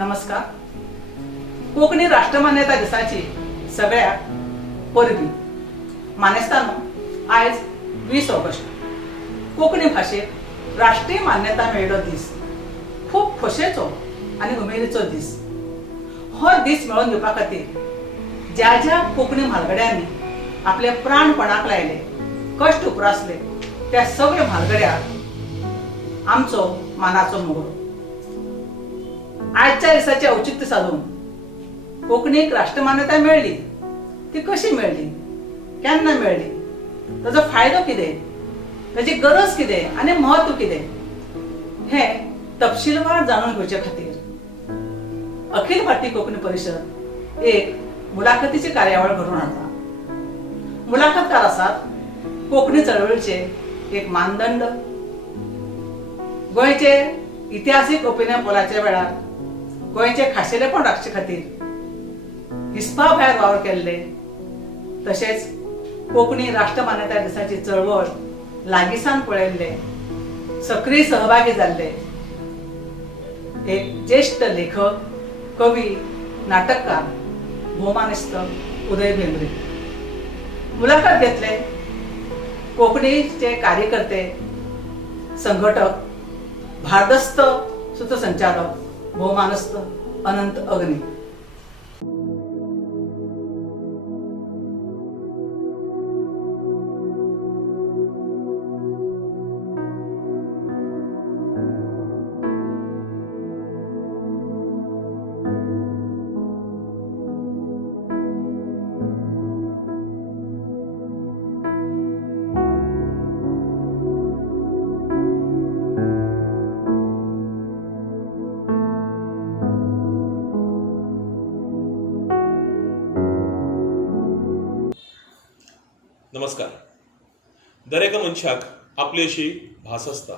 नमस्कार. कोकणी राष्ट्रमान्यता दिसाची सगळ्याक परबी मानेस्तानो आज 20 ऑगस्ट कोकणी भाषेक राष्ट्रीय मान्यता मेळ्ळो दीस. खूप खोशेचो आणि उमेदीचो दीस. हो दीस मेळोवन दिवपा खातीर ज्या ज्या कोकणी म्हालगड्यांनी आपले प्राणपणाक लायले, कष्ट उपरासले, त्या सगळ्या म्हालगड्याक आमचो मानाचो मोगरो. आजच्या दिसाचे औचित्य साधून कोकणीक राष्ट्रमान्यता मेळ्ळी. ती कशी मेळ्ळी, केन्ना मेळ्ळी, ताचो फायदो कितें, ताची गरज कितें आनी महत्व कितें हे तपशीलवार जाणून घेवचे खातीर अखिल भारतीय कोंकणी परिशद एक मुलाखतीची कार्यावळ घडोवन हाडटा. मुलाखतकार आसात कोंकणी चळवळीचे एक मानदंड, गोंयचे इतिहासीक ओपिनियन पोलाच्या वेळार गोंयचे खाशेलेपण राखचे खातीर हिस्पा भायर वावर केल्ले, तशेंच कोंकणी राष्ट्रमान्यता दिसाची चळवळ लागींसान पळयल्ले, सक्रीय सहभागी जाल्ले एक ज्येष्ठ लेखक, कवी, नाटककार, भौमानिस्त उदय भेंब्रे. मुलाखत घेतले कोंकणीचे कार्यकर्ते, संघटक, भारदस्त सूत्रसंचालक, भौमानस्त अनंत अग्नी. नमस्कार. दरेका मनशाक आपली अशी भास आसता.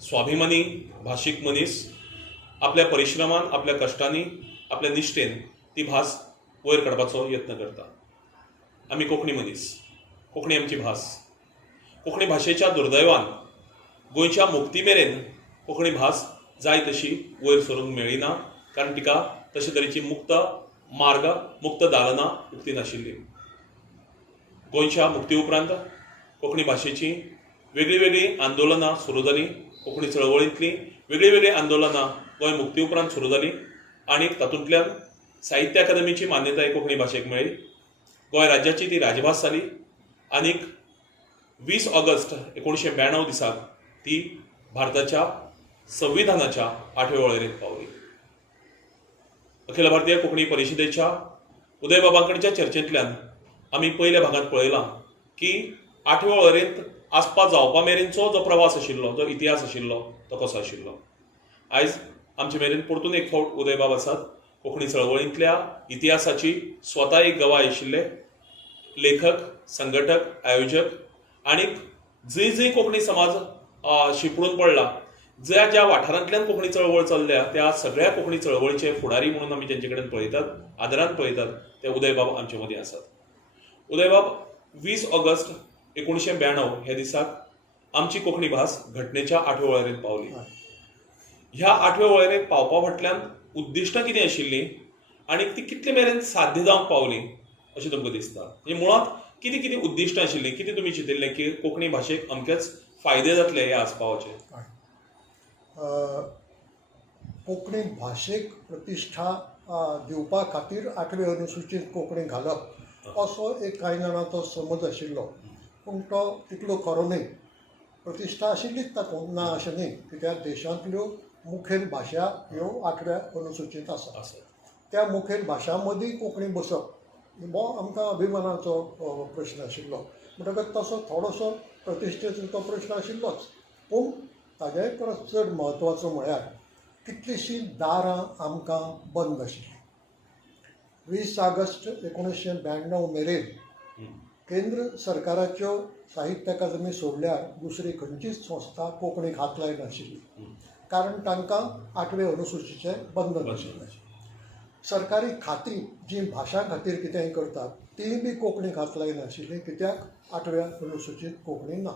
स्वाभिमानी भाशीक मनीस आपल्या परिश्रमान, आपल्या कश्टांनी, आपल्या निश्ठेन ती भास वयर काडपाचो यत्न करता. आमी कोंकणी मनीस, कोंकणी आमची भास. कोंकणी भाशेच्या दुर्दैवान गोंयच्या मुक्ती मेरेन कोंकणी भास जाय तशी वयर सरूंक मेळ्ळी ना, कारण तिका तशे तरेची मुक्त मार्ग, मुक्त दालनां उक्ती नाशिल्ली. गोंयच्या मुक्ती उपरांत कोंकणी भाशेची वेगळी वेगळी आंदोलनां सुरू जालीं. कोंकणी चळवळींतलीं वेगळी वेगळी आंदोलनां गोंय मुक्ती उपरांत सुरू जालीं आनी तातूंतल्यान साहित्य अकादमीची मान्यताय कोंकणी भाशेक मेळ्ळी. गोंय राज्याची ती राजभास जाली आनीक 20 ऑगस्ट 1992 दिसाक ती भारताच्या संविधानाच्या 8व्या वळेरेंत पावली. अखिल भारतीय कोंकणी परिशदेच्या उदय बाबांकडच्या चर्चेंतल्यान आमी पयल्या भागांत पळयलां की 8व्या वळेरेंत आस्पाव जावपा मेरेनचो जो प्रवास आशिल्लो, जो इतिहास आशिल्लो, तो कसो आशिल्लो. आयज आमचे मेरेन परतून एक फावट उदय बाब आसात. कोंकणी चळवळींतल्या इतिहासाची स्वता एक गवाय आशिल्ले लेखक, संघटक, आयोजक आनीक जंय कोंकणी समाज शिपडून पडला, ज्या ज्या वाठारांतल्यान कोंकणी चळवळ चल्ल्या, त्या सगळ्या कोंकणी चळवळीचे फुडारी म्हणून आमी जेंचे कडेन पळयतात, आदरान पळयतात, ते उदय बाब आमचे मदीं आसात. उदय बाब 20 ऑगस्ट 1992 ह्या दिसाक आमची कोंकणी भास घटनेच्या 8व्या वळेरेंत पावली. ह्या 8व्या वळेरेंत पावपा फाटल्यान उद्दिश्टां कितें आशिल्लीं आनी ती कितले मेरेन साध्य जावंक पावली अशें तुमकां दिसता? म्हणजे मुळात कितें कितें उद्दिश्टां आशिल्लीं, कितें तुमी चिंतिल्लें की कोंकणी भाशेक अमकेच फायदे जातले ह्या आस्पावाचे? कोंकणी भाशेक प्रतिश्ठा दिवपा खातीर 8वे अनुसूचीत कोंकणी घालप असो एक कांय जाणांचो समज आशिल्लो, पूण तो तितलो खरो न्ही. प्रतिश्ठा आशिल्लीच तातूंत, ना अशें न्ही, कित्याक देशांतल्यो मुखेल भाशा ह्यो 8व्या अनुसूचीत आसा. त्या मुखेल भाशां मदीं कोंकणी बसप हो आमकां अभिमानाचो प्रश्न आशिल्लो. म्हणटकच तसो थोडोसो प्रतिश्ठेचो तो प्रश्न आशिल्लोच. पूण ताच्याय परस चड म्हत्वाचो म्हळ्यार कितलींशीं दारां आमकां बंद आशिल्लीं. 20 ऑगस्ट 1992 मेरेन केंद्र सरकाराच्यो साहित्य अकादमी सोडल्यार दुसरी खंयचीच संस्था कोंकणीक हात लायनाशिल्ली, कारण तांकां 8वे अनुसूचीचें बंधन आशिल्लें. सरकारी खातीं जीं भाशां खातीर कितेंय करतात तीय बी कोंकणीक हात लायनाशिल्लीं, कित्याक 8व्या अनुसूचीत कोंकणी ना.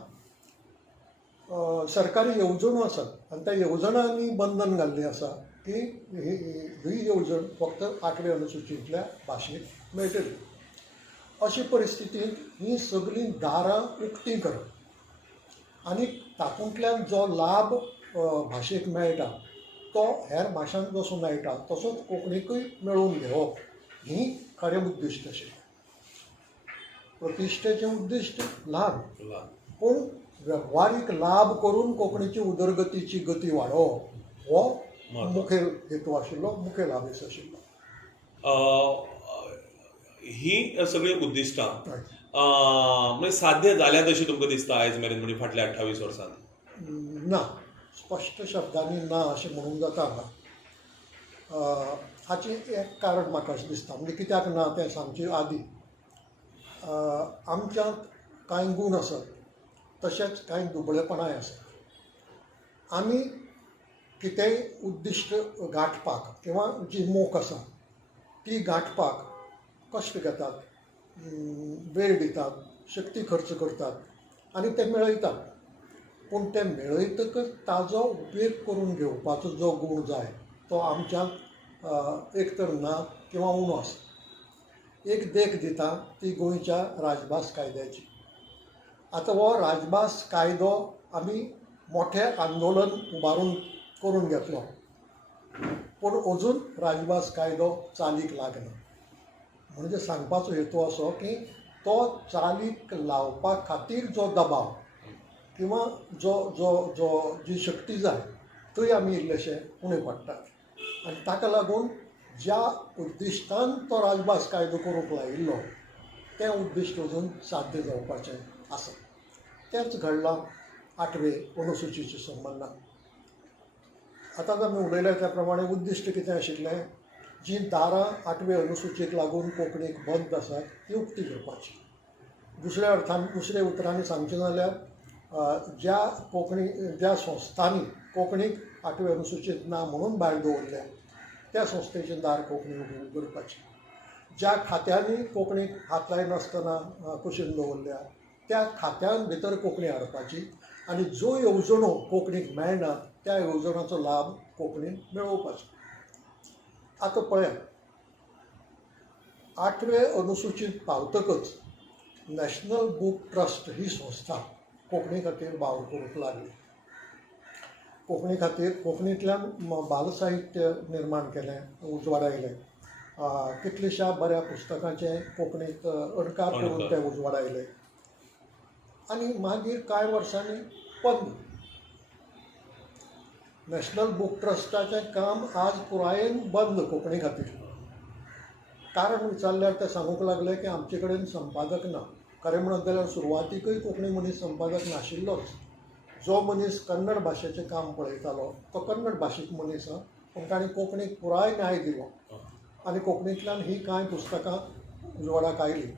सरकारी येवजण्यो आसात आनी त्या येवजणांनी बंधन घाल्लें आसा. की ही येवजण फक्त 8वे अनुसूचींतल्या भाशेक मेळटली. अशे परिस्थितींत ही सगळीं दारां उक्तीं करप आनी तातूंतल्यान जो लाभ भाशेक मेळटा तो हेर भाशांक जसो मेळटा तसोच कोंकणीकूय मेळोवन घेवप ही खरें उद्दिश्ट आशिल्लें. प्रतिश्ठेचें उद्दिश्ट ल्हान, पूण वेव्हारीक लाभ करून कोंकणीची उदरगतीची गती वाडोवप हो मुखेल हेतू आशिल्लो, मुखेल आदेश आशिल्लो. ही सगळीं उद्दिश्टां हय. म्हणजे साध्य जाल्यात अशी तुमकां दिसता आयज मेरेन म्हणजे फाटल्या 28 वर्सांत? ना, स्पश्ट शब्दांनी ना अशें म्हणूंक जाता हांगा. हाचें एक कारण म्हाका अशें दिसता, म्हणजे कित्याक ना तें सांगचे आदीं आमच्यांत कांय गूण आसत तशेंच कांय दुबळेपणाय आसत. आमी कितेंय उद्दिश्ट गांठपाक किंवा जी मोख आसा ती गांठपाक कश्ट घेतात, वेळ दितात, शक्ती खर्च करतात आनी ते मेळयतात. पूण ते मेळयतकच ताजो उपेग करून घेवपाचो जो गूण जाय तो आमच्यांत एक तर ना किंवा उणो आसा. एक देख दिता ती गोंयच्या राजभास कायद्याची. आतां हो राजभास कायदो आमी मोठें आंदोलन उबारून करून घेतलो, पूण अजून राजभास कायदो चालीक लागना. म्हणजे सांगपाचो हेतू असो की तो चालीक लावपा खातीर जो दबाव किंवा जी शक्ती जाय थंय आमी इल्लेशें उणें पडटात. आनी ताका लागून ज्या उद्दिश्टान तो राजभास कायदो करूंक लायिल्लो तें उद्दिश्ट अजून साध्य जावपाचें आसा. तेंच घडलां 8वे अनुसूचीच्या संबंदान. आतां आमी उलयले त्या प्रमाणे उद्दिश्ट कितें आशिल्लें, जीं दारां 8वे अनुसूचीक लागून कोंकणीक बंद आसात ती उक्ती करपाची. दुसऱ्या उतरांनी सांगचें जाल्यार ज्या संस्थांनी कोंकणीक 8वे अनुसूचीत ना म्हणून भायर दवरल्या त्या संस्थेचें दार कोंकणी उगडपाचें. ज्या खात्यांनी कोंकणीक हात लायनासतना कुशीन दवरल्या त्या खात्यां भितर कोंकणी हाडपाची आनी ज्यो येवजण्यो कोंकणीक मेळनात त्या येवजणांचो लाभ कोंकणीन मेळोवपाचो. आतां पळयात, 8वे अनुसूचीत पावतकच नॅशनल बूक ट्रस्ट ही संस्था कोंकणी खातीर वावर करूंक लागली. कोंकणी खातीर कोंकणींतल्यान बालसाहित्य निर्माण केलें, उजवाडायलें. कितलेशा बऱ्या पुस्तकांचे कोंकणींत अणकार करून ते उजवाडायले आनी मागीर कांय वर्सांनी बंद. नॅशनल बूक ट्रस्टाचें काम आज पुरायेन बंद कोंकणी खातीर. कारण विचारल्यार ते सांगूंक लागले की आमचे कडेन संपादक ना. खरें म्हणत जाल्यार सुरवातीकूय कोंकणी मनीस संपादक नाशिल्लोच. जो मनीस कन्नड भाशेचें काम पळयतालो तो कन्नड भाशीक मनीस, पूण ताणें कोंकणीक पुराय न्याय दिलो आनी कोंकणींतल्यान ही कांय पुस्तकां उजवाडाक आयलीं.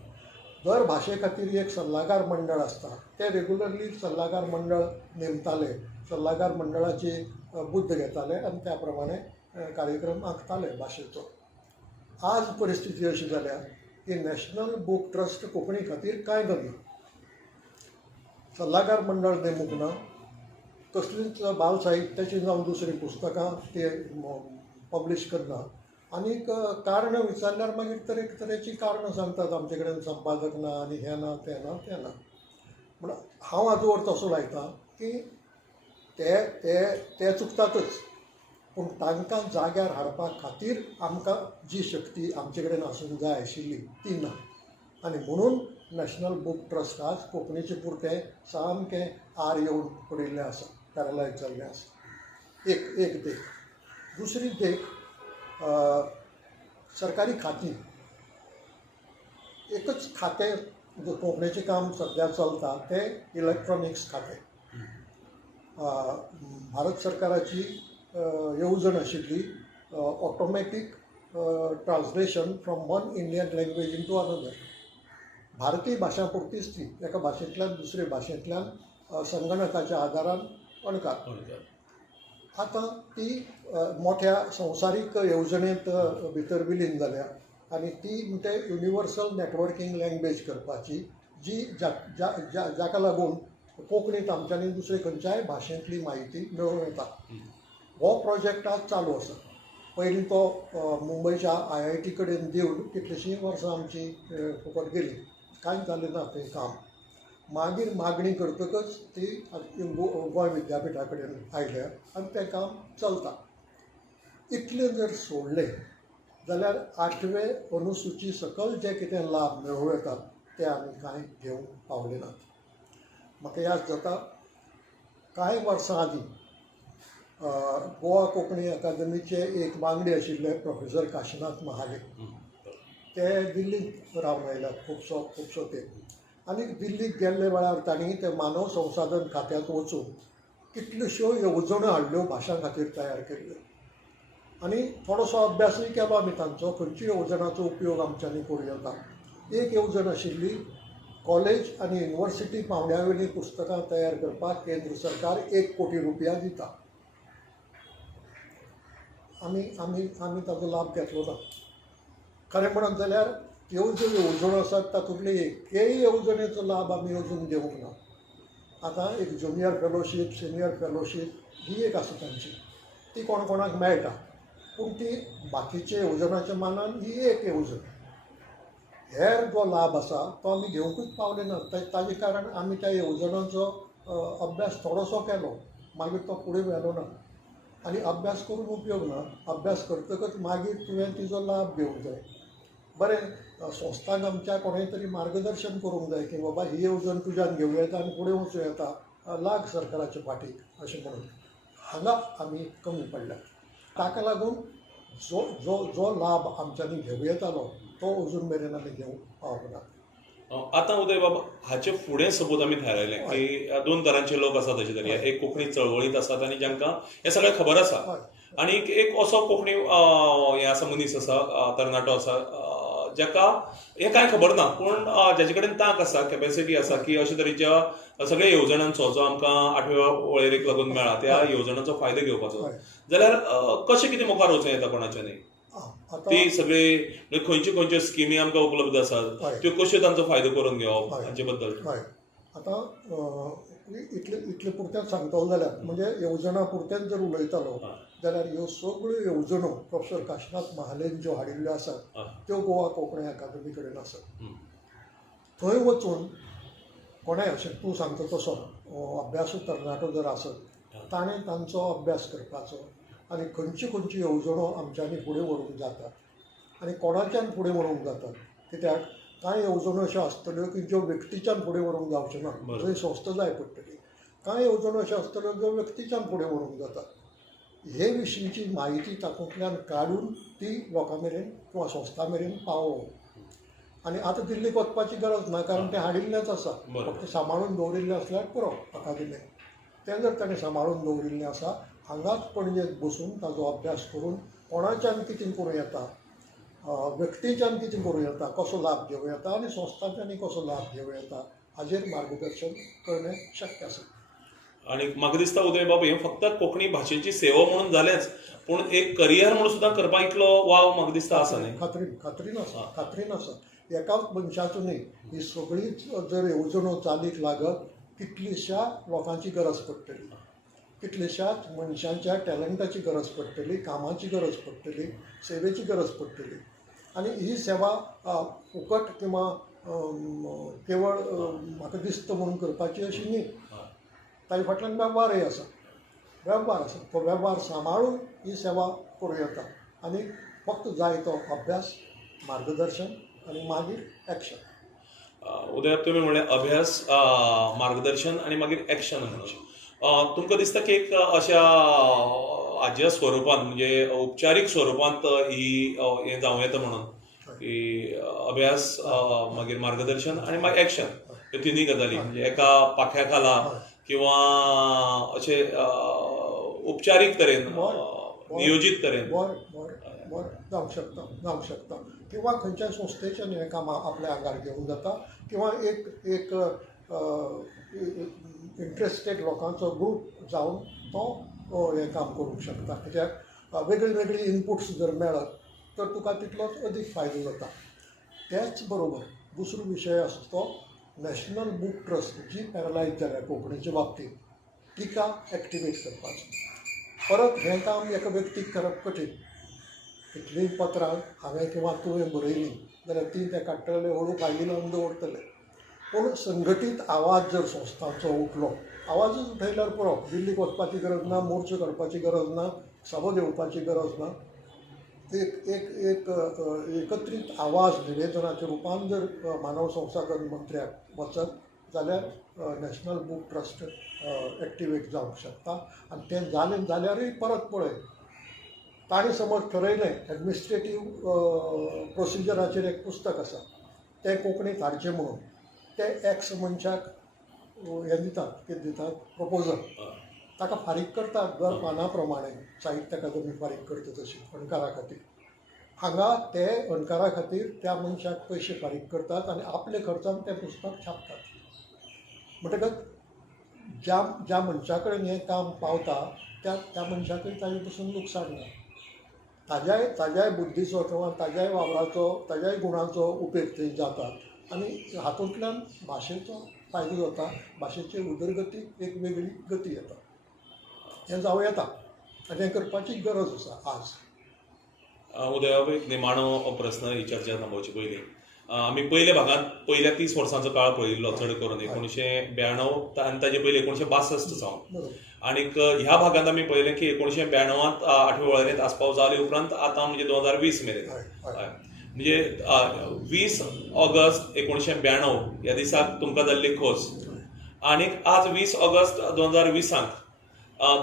दर भाशे खातीर एक सल्लागार मंडळ आसता, ते रेगुलरली सल्लागार मंडळ नेमताले, सल्लागार मंडळाची बुद्द घेताले आनी त्या प्रमाणे कार्यक्रम आंखताले भाशेचो. आज परिस्थिती अशी जाल्या की नॅशनल बूक ट्रस्ट कोंकणी खातीर कांय करना. सल्लागार मंडळ नेमूंक ना, कसलींच बाल साहित्याची जावं दुसरी पुस्तकां ते पब्लीश करना. आनीक कारणां विचारल्यार मागीर तरेची कारणां सांगतात, आमचे कडेन संपादक ना आनी हें ना तें ना तें ना. म्हण हांव हाजो अर्थ असो लायता की ते चुकतातच, पूण तांकां जाग्यार हाडपा खातीर आमकां जी शक्ती आमचे कडेन आसूंक जाय आशिल्ली ती ना. आनी म्हणून नॅशनल बूक ट्रस्ट आज कोंकणीचे पुरतें सामकें आड येवन पडिल्लें आसा, पॅरलायज जाल्लें आसा. एक देख. दुसरी देख, सरकारी खातीं. एकच खातें कोंकणीचें काम सद्या चलता तें इलेक्ट्रॉनिक्स खातें. भारत सरकाराची येवजण आशिल्ली automatic translation from one Indian language into another. भारतीय भाशा पुरतीच ती, एका भाशेंतल्यान दुसरे भाशेंतल्यान संगणकाच्या आदारान अणकार. आतां ती मोठ्या संवसारीक येवजणेंत भितर विलीन जाल्या आनी ती म्हणटे युनिवर्सल नेटवर्कींग लँग्वेज करपाची, जी जाका लागून कोंकणींत आमच्यांनी दुसरे खंयच्याय भाशेंतली म्हायती मेळूं येता. हो प्रोजेक्ट आज चालू आसा. पयलीं तो मुंबयच्या IIT कडेन दिवन कितलींशीं वर्सां आमची फुकट गेली, कांयच जालें ना तें काम. मागीर मागणी करतकच ती गोंय विद्यापिठा कडेन आयल्या आनी तें काम चलता. इतलें जर सोडलें जाल्यार 8वे अनुसूची सकल जे कितें लाभ मेळूं येतात ते आमी कांय घेवंक पावले नात. म्हाका याद जाता, कांय वर्सां आदीं गोवा कोंकणी अकादमीचे एक वांगडी आशिल्ले प्रोफेसर काशिनाथ महाले, ते दिल्लीक रावन आयल्यात खुबसो तेंप. आनी दिल्लीक गेल्ले वेळार तांणी ते मानव संसाधन खात्यांत वचून कितल्योश्यो येवजण्यो हाडल्यो भाशां खातीर तयार केल्ल्यो. आनी थोडोसो अभ्यासूय केलो आमी तांचो, खंयच्या येवजणांचो उपयोग आमच्यांनी करूं येता. एक येवजण आशिल्ली, कॉलेज आनी युनिवर्सिटी पावंड्यावेलीं पुस्तकां तयार करपाक केंद्र सरकार 1 कोटी रुपया दिता. आमी ताचो लाभ घेतलो ना. खरें म्हणत जाल्यार ह्यो ज्यो येवजण्यो आसात तातूंतले एक्केय येवजणेचो लाभ आमी अजून घेवंक ना. आतां एक ज्युनियर फेलोशीप, सिनियर फेलोशीप ही एक आसा तांची, ती कोण कोणाक मेळटा, पूण ती बाकीच्या येवजणाच्या मानान ही एक येवजण. हेर जो लाभ आसा तो आमी घेवंकूच पावले ना. ताजे कारण आमी त्या येवजणांचो अभ्यास थोडोसो केलो, मागीर तो फुडें व्हेलो ना. आनी अभ्यास करून उपयोग ना. अभ्यास करतकच मागीर तुवें तिजो लाभ घेवंक जाय. बरें, संस्थांक आमच्या कोणें तरी मार्गदर्शन करूंक जाय की बाबा ही येवजण तुज्यान घेवं येता आनी फुडें वचूं येता, लाग सरकाराच्या फाटीक अशें म्हणून. हांगा आमी कमी पडल्यात. ताका लागून जो लाभ आमच्यांनी घेवं येतालो तो अजून मेरेन आमी घेवंक पावूंक ना. आतां उदय बाबा, हाचे फुडें सपोज आमी थारायलें की 2 तरांचे लोक आसात अशे तरी. एक कोंकणी चळवळीत आसात आनी जांकां हें सगळें खबर आसा, आनी एक असो कोंकणी हे आसा मनीस आसा, तरणाटो आसा, जाका हें कांय खबर ना, पूण जाचे कडेन तांक आसा, कॅपेसिटी आसा की अशे तरेच्या सगळ्या येवजणांचो जो आमकां 8व्या वळेरेक लागून मेळ्ळा त्या येवजणांचो फायदो घेवपाचो, जाल्यार कशें कितें मुखार वचूं येता कोणाच्यानय? ती सगळी खंयच्यो स्किमी आमकां उपलब्ध आसात त्यो कश्यो तांचो फायदो करून घेवप हाचे बद्दल? हय, आतां इतले पुरतेंच सांगतलो जाल्यार, म्हणजे येवजणा पुरतेंच जर उलयतालो जाल्यार ह्यो सगळ्यो येवजण्यो प्रोफेसर काशिनाथ महालेन ज्यो हाडिल्ल्यो आसात त्यो गोवा कोंकणी अकादमी कडेन आसात. थंय वचून कोणें अशें तूं सांगता तसो अभ्यासू तरणाटो जर आसत, ताणें तांचो अभ्यास करपाचो आनी खंयच्यो येवजण्यो आमच्यांनी फुडें व्हरूंक जातात आनी कोणाच्यान फुडें व्हरूंक जातात. कित्याक कांय येवजण्यो अश्यो आसतल्यो की ज्यो व्यक्तीच्यान फुडें व्हरूंक जावच्यो ना, थंय संस्था जाय पडटली. कांय येवजण्यो अश्यो आसतल्यो ज्यो व्यक्तीच्यान फुडें व्हरूंक जातात. हे विशींची म्हायती तातूंतल्यान काडून ती लोकां मेरेन किंवा संस्था मेरेन पावोवप. आनी आतां दिल्लीक वचपाची गरज ना, कारण तें हाडिल्लेंच आसा, फक्त सांबाळून दवरिल्लें असल्यार पुरो अकादमीक. तें जर ताणें सांबाळून दवरिल्लें आसा, हांगाच पणजेक बसून ताचो अभ्यास करून कोणाच्यान कितें करूं येता, व्यक्तीच्यान कितें करूं येता, कसो लाभ घेवं येता आनी संस्थांच्यांनी कसो लाभ घेवं येता हाजेर मार्गदर्शन करणें शक्य आसा. आनी म्हाका दिसता उदय बाबा, हें फक्त कोंकणी भाशेची सेवा म्हणून जालेंच, पूण एक करियर म्हणून सुद्दां करपाक इतलो वाव म्हाका दिसता आसा न्ही? खात्रीन आसा. एकाच मनशाचो न्ही, ही सगळीच जर येवजण्यो चालीक लागत कितलीश्या लोकांची गरज पडटली, कितल्याशाच मनशांच्या टॅलंटाची गरज पडटली, कामाची गरज पडटली, सेवेची गरज पडटली. आनी ही सेवा फुकट किंवा केवळ म्हाका दिसता म्हणून करपाची अशी न्ही. ताजे फाटल्यान वेव्हारय आसा. तो वेव्हार सांबाळून ही सेवा करूं येता आनी फक्त जाय तो अभ्यास, मार्गदर्शन आनी मागीर एक्शन. उदय तुमी म्हणलें अभ्यास, मार्गदर्शन आनी मागीर एक्शन म्हणून. तुमकां दिसता की एक अशा हाज्या स्वरुपांत म्हणजे औपचारीक स्वरुपांत ही हें जावं येता म्हणून की अभ्यास, मागीर मार्गदर्शन आनी मागीर एक्शन, ह्यो तिनूय गजाली म्हणजे एका पाख्या खाला किंवा अशे औपचारीक तरेन, नियोजीत तरेन जावंक शकता किंवा खंयच्याय संस्थेच्यान हें काम आपल्या आंगार घेवंक जाता किंवा एक इंट्रस्टेड लोकांचो ग्रूप जावन तो हें काम करूंक शकता. कित्याक वेगळी इनपुट्स जर मेळत तर तुका तितलोच अदीक फायदो जाता. त्याच बरोबर दुसरो विशय आसा तो नॅशनल बूक ट्रस्ट जी पॅरलायज जाल्या कोंकणीच्या बाबतींत, तिका एक्टिवेट करपाचो. परत हें काम एका व्यक्तीक करप कठीण. कितलींय पत्रां हांवें किंवा तुवें बरयलीं जाल्यार ती त्या काडटले हळू फायली लावन दवरतले. पूण संघटीत आवाज जर संस्थांचो उठलो, आवाजूच उठयल्यार पुरो, दिल्लीक वचपाची गरज ना, मोर्चो करपाची गरज ना, सभा घेवपाची गरज ना. एक एक एक एकत्रीत आवाज निवेदनाच्या रुपान जर मानव संसाधन मंत्र्याक वचत जाल्यार नॅशनल बूक ट्रस्ट एक्टिवेट जावंक शकता. आनी तें जालें जाल्यारूय परत पळय, ताणें समज ठरयलें एडमिनिस्ट्रेटीव प्रोसिजराचेर एक पुस्तक आसा तें कोंकणींत हाडचें म्हणून, ते एक्स मनशाक हें दितात, कितें दितात, प्रपोजल, ताका फारीक करतात दर पाना प्रमाणे साहित्य अकादमी फारीक करता तशी अणकारा खातीर. हांगा ते अणकारा खातीर त्या मनशाक पयशे फारीक करतात आनी आपले खर्चान तें पुस्तक छापतात. म्हणटकच ज्या मनशा कडेन हें काम पावता त्या मनशाकय ताजे पसून लुकसाण ना. ताज्याय बुद्धीचो किंवा ताज्याय वावराचो, ताज्याय गुणांचो उपेग थंय जाता आनी हातूंतल्यान भाशेचो फायदो जाता, भाशेची उदरगतीक एक वेगळी गती येता. हें जावं येता आनी हें करपाची गरज आसा आज. उदय एक निमाणो प्रस्न ही चर्चा थांबोवचे पयलीं आमी पयल्या भागांत पयल्या 30 वर्सांचो काळ पळयल्लो चड करून 1992 आनी ताजे पयलीं 1962 जावन. आनीक ह्या भागांत आमी पळयलें की 1992 8वे वळेरेंत आस्पाव जाले उपरांत आतां म्हणजे 2020 मेरेन, म्हणजे 20 ऑगस्ट 1992 ह्या दिसाक तुमकां जाल्ली खोस आनीक आज 20 ऑगस्ट 2020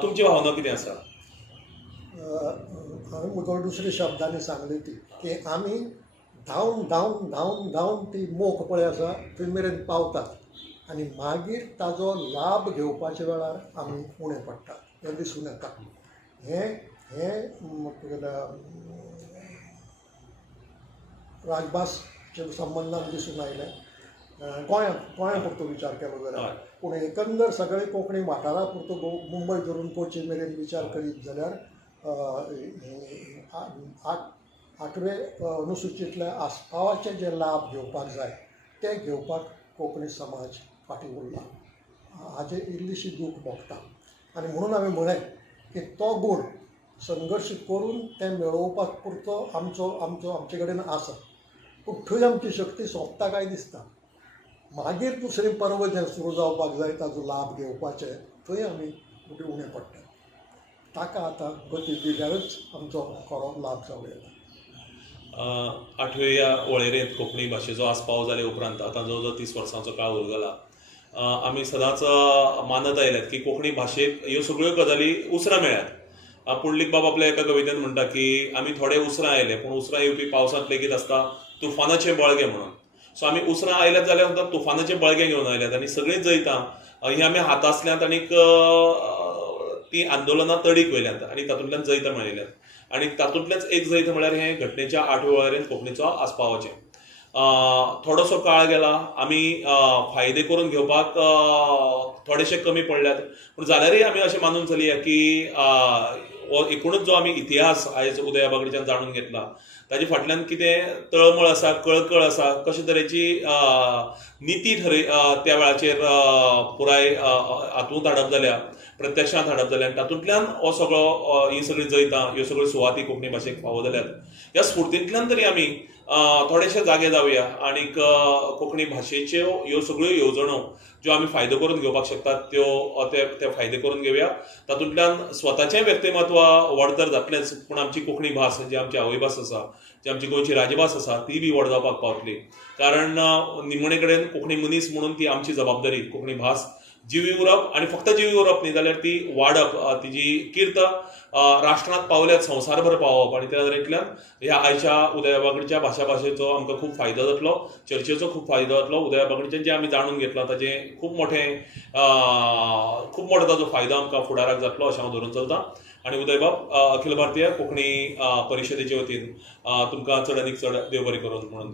तुमची भावना कितें आसा? हांवें मुद्दल दुसऱ्या शब्दांनी सांगली ती की आमी धांवन धांवन धांवन धांवन ती मोख पळय आसा थंय मेरेन पावतात आनी मागीर ताजो लाभ घेवपाच्या वेळार आमी उणें पडटात हें दिसून येता. हें राजभासच्या संबंदान दिसून आयलें. गोंया पुरतो विचार केलो जाल्यार, पूण एकंदर सगळे कोंकणी वाठारा पुरतो मुंबय धरून कोची मेरेन विचार करीत जाल्यार 8वे अनुसूचींतल्या आस्पावाचे जे लाभ घेवपाक जाय ते घेवपाक कोंकणी समाज फाटीं उरला. हाजें इल्लीशी दूख भोगता आनी म्हणून हांवें म्हळें की तो गूण संघर्श करून तें मेळोवपाक पुरतो आमचे कडेन आसा, पूण थंय आमची शक्ती सोंपता काय दिसता. मागीर दुसरें पर्व जें सुरू जावपाक जाय ताजो लाभ घेवपाचें थंय आमी कुठे उणें पडटात. ताका आतां गती दिल्यारच आमचो खरो लाभ जावं येता. 8वे वळेरेंत कोंकणी भाशेचो आस्पाव जाले उपरांत आतां जवळ जवळ 30 वर्सांचो काळ उरगला. आमी सदांच मानत आयल्यात की कोंकणी भाशेक ह्यो सगळ्यो गजाली उसरां मेळ्ळ्यात. पुंडलीक बाब आपल्या एका कवितेन म्हणटा की आमी थोडे उसरां आयले, पूण उसरां येवपी पावसांत लेगीत आसता तुफानाचे बळगे म्हणून. सो आमी उसरां आयल्यात जाल्यार सुद्दां तुफानाचे बळगे घेवन आयल्यात आनी सगळीं जैतां ही आमी हातासल्यांत आनीक ती आंदोलनां तडीक वयल्यात आनी तातूंतल्यान जैतां मेळयल्यात. आनी तातूंतलेंच एक जैत म्हळ्यार हें घटनेच्या 8वे वळेरेंत कोंकणीचो आस्पावाचें. थोडोसो काळ गेला, आमी फायदे करून घेवपाक थोडेशे कमी पडल्यात, पूण जाल्यारय आमी अशें मानून चलया की हो एकूणच जो आमी इतिहास आयज उदया बागडीच्यान जाणून घेतला ताजे फाटल्यान कितें तळमळ आसा, कळकळ आसा, कशे तरेची निती त्या वेळाचेर पुराय हातूंत हाडप जाल्या, प्रत्यक्षांत हाडप जाल्या, तातूंतल्यान हो सगळो ही सगळी जैतां ह्यो सगळ्यो सुवाती कोंकणी भाशेक फावो जाल्यात. ह्या स्फूर्तींतल्यान तरी आमी थोडेशे जागे जावया आनीक कोंकणी भाशेच्यो ह्यो सगळ्यो येवजणो ज्यो आमी फायदो करून घेवपाक शकतात ते फायदे करून घेवया. तातूंतल्यान स्वताचें व्यक्तिमत्व व्हड तर जातलेंच, पूण आमची कोंकणी भास जी आमची आवयभास आसा, जी आमची गोंयची राजभास आसा ती बी व्हड जावपाक पावतली. कारण निमणे कडेन कोंकणी मनीस म्हणून ती आमची जबाबदारी. कोंकणी भास जिवी उरप आनी फक्त जिवी उरप न्ही जाल्यार ती वाडप, तिजी कीर्त राष्ट्रांत पावल्यात, संवसारभर पावप. आनी त्या तरेंतल्यान ह्या आयच्या उदया बागडीच्या भाशेचो आमकां खूब फायदो जातलो, चर्चेचो खूब फायदो जातलो. उदया बागडीचें जें आमी जाणून घेतलां ताजें खूब मोठो ताजो फायदो आमकां फुडाराक जातलो अशें हांव धरून चलतां. आनी उदय बाब, अखिल भारतीय कोंकणी परिशदेचे वतीन तुमकां चड आनीक चड देव बरें करून म्हणून